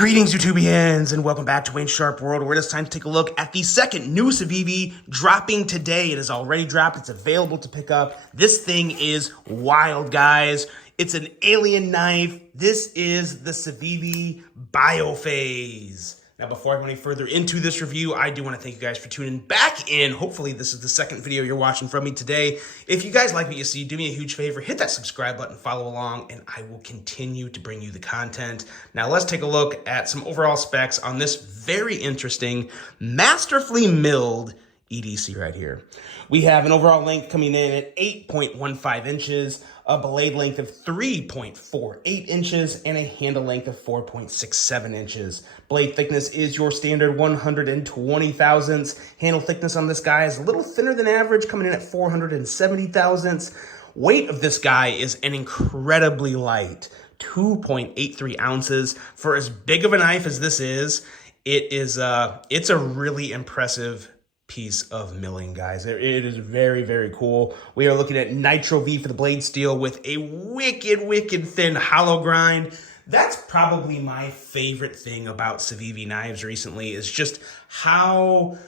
Greetings, YouTubians, and welcome back to Wayne Sharp World, where it is time to take a look at the second new CIVIVI dropping today. It is already dropped. It's available to pick up. This thing is wild, guys. It's an alien knife. This is the CIVIVI Biophase. Now, before I go any further into this review, I do want to thank you guys for tuning back in. Hopefully, this is the second video you're watching from me today. If you guys like what you see, do me a huge favor. Hit that subscribe button, follow along, and I will continue to bring you the content. Now, let's take a look at some overall specs on this very interesting, masterfully milled EDC right here. We have an overall length coming in at 8.15 inches, a blade length of 3.48 inches, and a handle length of 4.67 inches. Blade thickness is your standard 120 thousandths. Handle thickness on this guy is a little thinner than average, coming in at 470 thousandths. Weight of this guy is an incredibly light 2.83 ounces. For as big of a knife as this is, it's a really impressive piece of milling, guys. It is very, very cool. We are looking at Nitro V for the blade steel with a wicked thin hollow grind. That's probably my favorite thing about CIVIVI Knives recently, is just how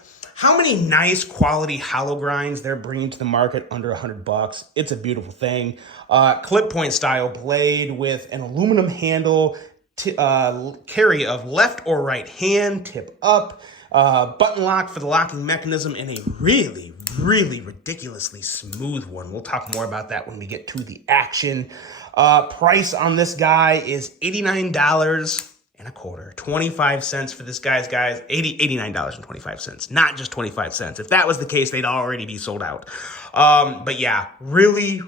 many nice quality hollow grinds they're bringing to the market under $100. It's a beautiful thing. Clip point style blade with an aluminum handle, carry of left or right hand, tip up, button lock for the locking mechanism, and a really ridiculously smooth one. We'll talk more about that when we get to the action. Price on this guy is $89.25. 25 cents for this guys. $89.25, not just 25 cents. If that was the case, they'd already be sold out. But yeah, really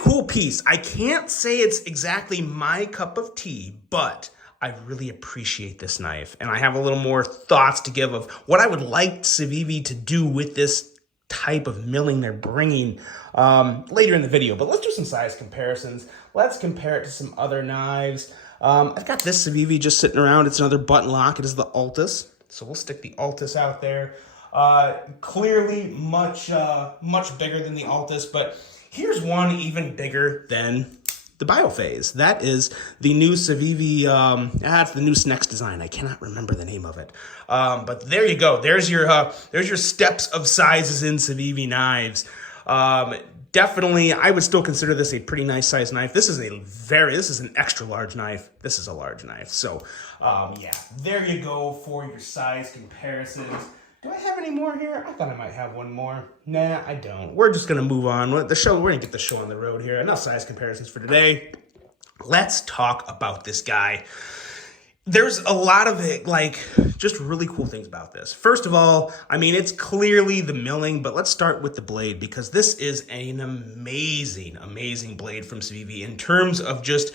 cool piece. I can't say it's exactly my cup of tea, but I really appreciate this knife, and I have a little more thoughts to give of what I would like CIVIVI to do with this type of milling they're bringing later in the video. But let's do some size comparisons. Let's compare it to some other knives. I've got this CIVIVI just sitting around. It's another button lock. It is the Altus, so we'll stick the Altus out there. Clearly much bigger than the Altus, but here's one even bigger than the Biophase. That is the new CIVIVI, it's the new next design. I cannot remember the name of it. But there you go. There's your steps of sizes in CIVIVI knives. Definitely, I would still consider this a pretty nice size knife. This is an extra large knife. This is a large knife. So, yeah, there you go for your size comparisons. Do I have any more here? I thought I might have one more. Nah, I don't. We're just gonna move on. We're gonna get the show on the road here. Enough size comparisons for today. Let's talk about this guy. There's a lot of it, just really cool things about this. First of all, I mean, it's clearly the milling, but let's start with the blade, because this is an amazing blade from CIVIVI in terms of just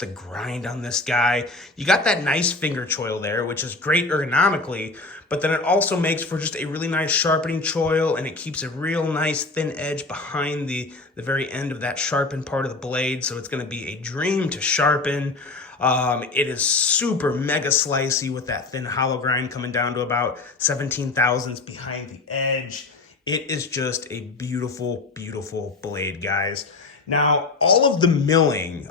the grind on this guy. You got that nice finger choil there, which is great ergonomically, but then it also makes for just a really nice sharpening choil, and it keeps a real nice thin edge behind the very end of that sharpened part of the blade, so it's going to be a dream to sharpen. It is super mega slicey with that thin hollow grind coming down to about 17 thousandths behind the edge. It is just a beautiful blade, guys. Now, all of the milling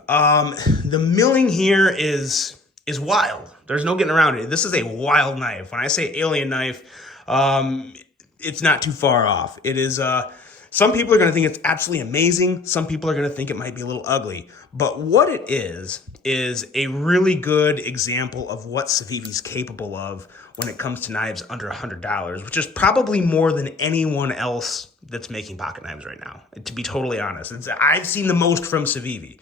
here is wild. There's no getting around it. This is a wild knife. When I say alien knife, it's not too far off. It is, some people are going to think it's absolutely amazing. Some people are going to think it might be a little ugly. But what it is a really good example of what CIVIVI's capable of when it comes to knives under $100, which is probably more than anyone else that's making pocket knives right now, to be totally honest. I've seen the most from CIVIVI.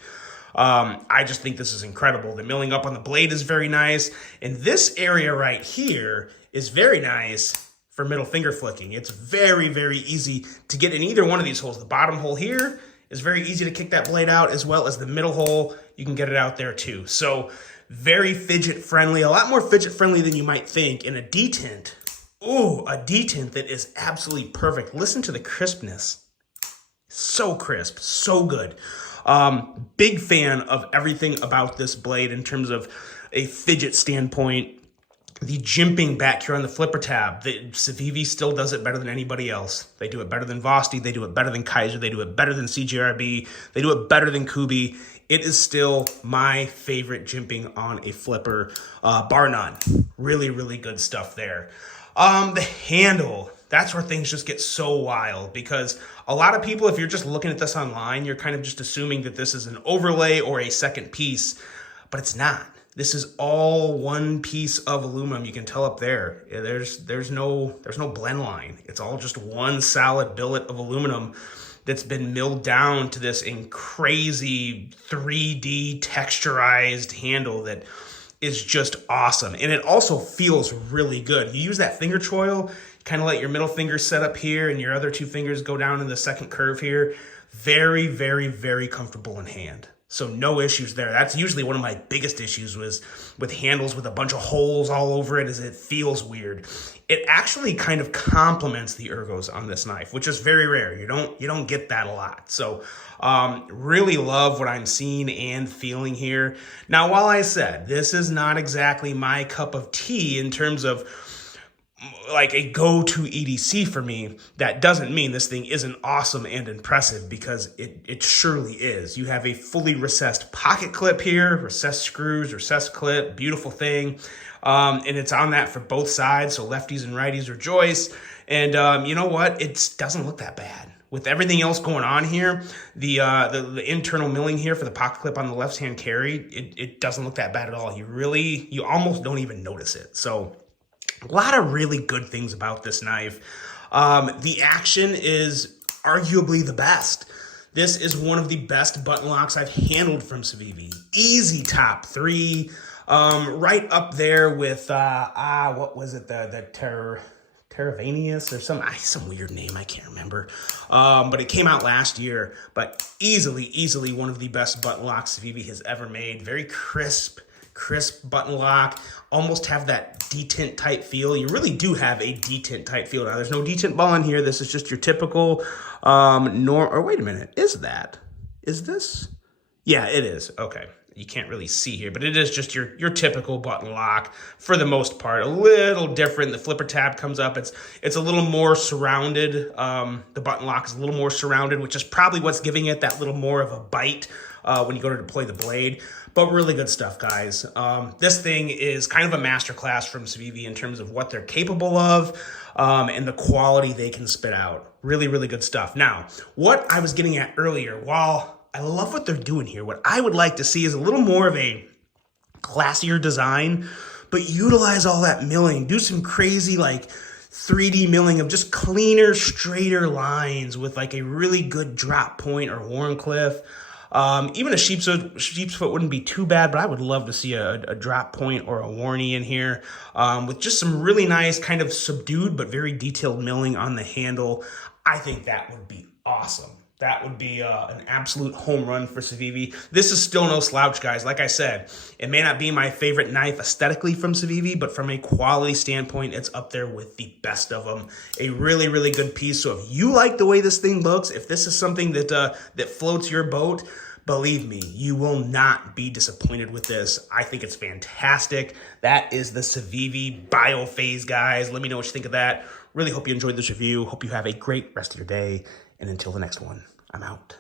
I just think this is incredible. The milling up on the blade is very nice, and this area right here is very nice for middle finger flicking. It's very easy to get in either one of these holes. The bottom hole here is very easy to kick that blade out, as well as the middle hole. You can get it out there too. So very fidget friendly, a lot more fidget friendly than you might think. And a detent, a detent that is absolutely perfect. Listen to the crispness. So crisp, so good. Big fan of everything about this blade in terms of a fidget standpoint. The jimping back here on the flipper tab, CIVIVI still does it better than anybody else. They do it better than Vosti. They do it better than Kaiser. They do it better than CGRB. They do it better than Kubi. it is still my favorite jimping on a flipper, bar none. Really, really good stuff there. The handle, that's where things just get so wild, because a lot of people, if you're just looking at this online, you're kind of just assuming that this is an overlay or a second piece, but it's not. This is all one piece of aluminum. You can tell up there, there's no blend line. It's all just one solid billet of aluminum that's been milled down to this crazy 3D texturized handle that is just awesome. And it also feels really good. You use that finger choil, kind of let your middle finger set up here and your other two fingers go down in the second curve here. Very, very, very comfortable in hand. So no issues there. That's usually one of my biggest issues was with handles with a bunch of holes all over it, is it feels weird. It actually kind of complements the ergos on this knife, which is very rare. You don't get that a lot. So really love what I'm seeing and feeling here. Now, while I said this is not exactly my cup of tea in terms of like a go-to EDC for me, that doesn't mean this thing isn't awesome and impressive, because it surely is. You have a fully recessed pocket clip here, recessed screws, recessed clip, beautiful thing. And it's on that for both sides, so lefties and righties rejoice. And you know what? It doesn't look that bad. With everything else going on here, the internal milling here for the pocket clip on the left-hand carry, it doesn't look that bad at all. You almost don't even notice it. So a lot of really good things about this knife. The action is arguably the best. This is one of the best button locks I've handled from CIVIVI. Easy top 3. Right up there with, what was it? The Terravanius or some weird name, I can't remember. But it came out last year. But easily one of the best button locks CIVIVI has ever made. Very crisp button lock, almost have that detent type feel. You really do have a detent type feel. Now, there's no detent ball in here. This is just your typical or wait a minute, is this? Yeah, it is. Okay. You can't really see here, but it is just your typical button lock for the most part. A little different. The flipper tab comes up. It's a little more surrounded. The button lock is a little more surrounded, which is probably what's giving it that little more of a bite when you go to deploy the blade. But really good stuff, guys. This thing is kind of a masterclass from CIVIVI in terms of what they're capable of and the quality they can spit out. Really, really good stuff. Now, what I was getting at earlier, while I love what they're doing here, what I would like to see is a little more of a classier design, but utilize all that milling. Do some crazy like 3D milling of just cleaner, straighter lines with like a really good drop point or Wharncliffe. Even a sheep's foot wouldn't be too bad, but I would love to see a drop point or a Warney in here with just some really nice kind of subdued but very detailed milling on the handle. I think that would be awesome. That would be an absolute home run for CIVIVI. This is still no slouch, guys. Like I said, it may not be my favorite knife aesthetically from CIVIVI, but from a quality standpoint, it's up there with the best of them. A really, really good piece. So if you like the way this thing looks, if this is something that that floats your boat, believe me, you will not be disappointed with this. I think it's fantastic. That is the CIVIVI Biophase, guys. Let me know what you think of that. Really hope you enjoyed this review. Hope you have a great rest of your day. And until the next one, I'm out.